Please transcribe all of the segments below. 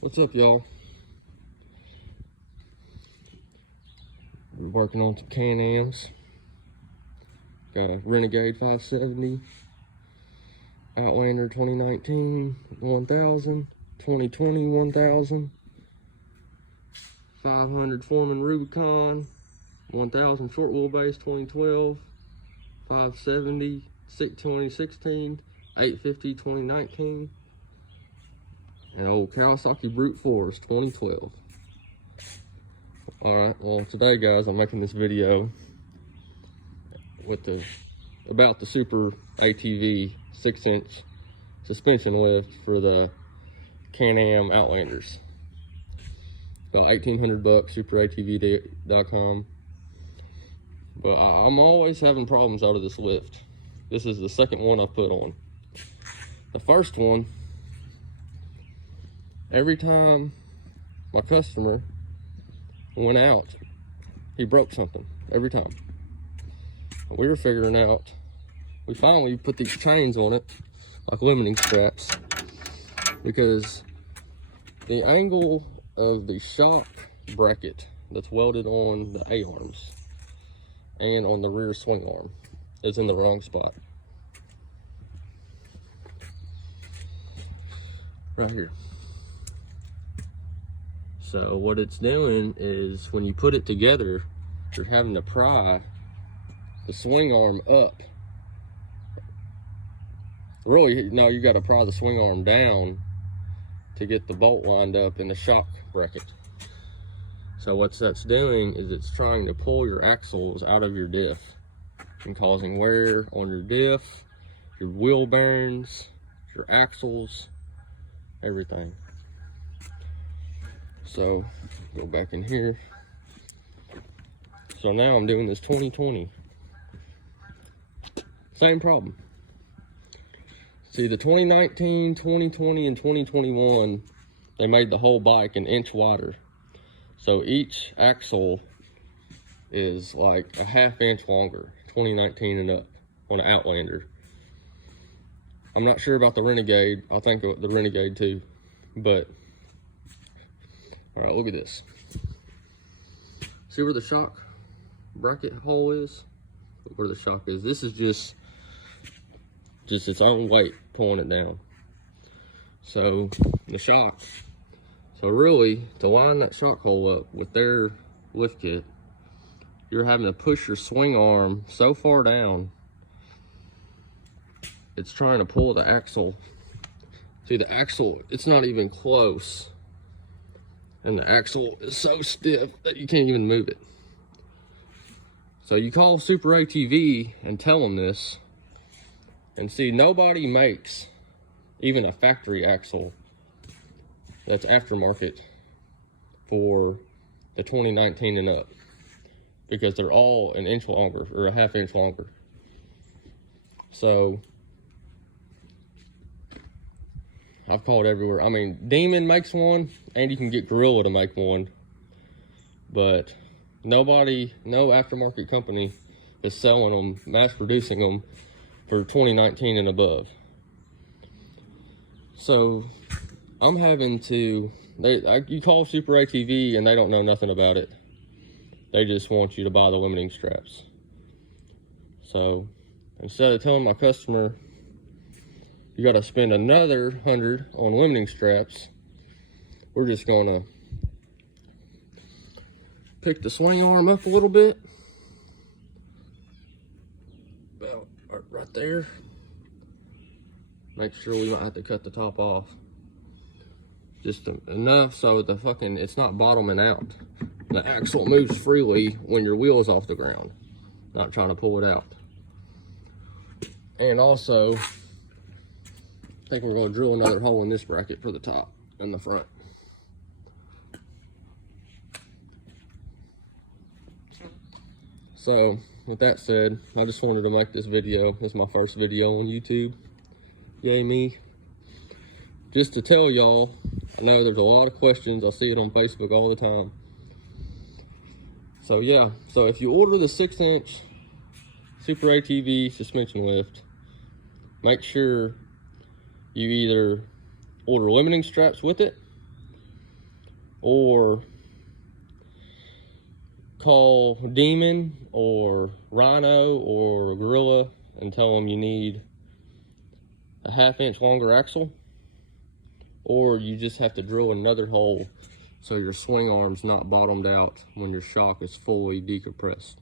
What's up, y'all? I'm working on some Can-Ams. Got a Renegade 570, Outlander 2019 1000, 2020 1000, 500 Foreman Rubicon 1000 short wheelbase 2012, 570 2016, 850 2019, and old Kawasaki Brute Force 2012. Alright, well today guys, I'm making this video with about the Super ATV 6-inch suspension lift for the Canam Outlanders. About 1,800 bucks, superatv.com. But I'm always having problems out of this lift. This is the second one I've put on. The first one, every time my customer went out, he broke something every time. We were figuring out, we finally put these chains on it, like limiting straps, because the angle of the shock bracket that's welded on the A-arms and on the rear swing arm is in the wrong spot. Right here. So what it's doing is when you put it together, you're having to pry the swing arm up. Really, no, you got to pry the swing arm down to get the bolt lined up in the shock bracket. So what that's doing is it's trying to pull your axles out of your diff and causing wear on your diff, your wheel bearings, your axles, everything. So go back in here. So now I'm doing this 2020. Same problem. See, the 2019, 2020, and 2021, they made the whole bike an inch wider. So each axle is like a ½ inch longer, 2019 and up, on an Outlander. I'm not sure about the Renegade. I think the Renegade too, but all right, look at this. See where the shock bracket hole is? Look where the shock is. This is just its own weight pulling it down. So the shock, so really to line that shock hole up with their lift kit, you're having to push your swing arm so far down, it's trying to pull the axle. See, the axle, it's not even close. And the axle is so stiff that you can't even move it. So you call Super ATV and tell them this, and see, nobody makes even a factory axle that's aftermarket for the 2019 and up, because they're all an inch longer or a ½ inch longer. So I've called everywhere. I mean, Demon makes one, and you can get Gorilla to make one, but nobody, no aftermarket company is selling them, mass producing them for 2019 and above. So I'm having to, you call Super ATV and they don't know nothing about it. They just want you to buy the limiting straps. So instead of telling my customer, you got to spend another $100 on limiting straps, we're just gonna pick the swing arm up a little bit, about right there. Make sure we might have to cut the top off, just enough so the it's not bottoming out. The axle moves freely when your wheel is off the ground, not trying to pull it out. And also, I think we're going to drill another hole in this bracket for the top and the front. So with that said, I just wanted to make this video. This is my first video on YouTube. Yay me. Just to tell y'all, I know there's a lot of questions. I see it on Facebook all the time. So yeah, so if you order the 6-inch Super ATV suspension lift, make sure you either order limiting straps with it, or call Demon or Rhino or Gorilla and tell them you need a 1/2 inch longer axle, or you just have to drill another hole so your swing arm's not bottomed out when your shock is fully decompressed,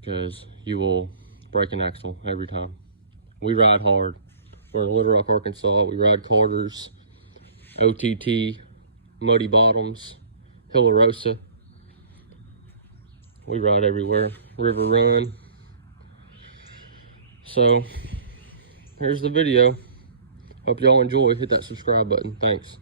because you will break an axle every time. We ride hard. We're in Little Rock, Arkansas. We ride Carters, OTT, Muddy Bottoms, Hillarosa. We ride everywhere. River Run. So here's the video. Hope y'all enjoy. Hit that subscribe button. Thanks.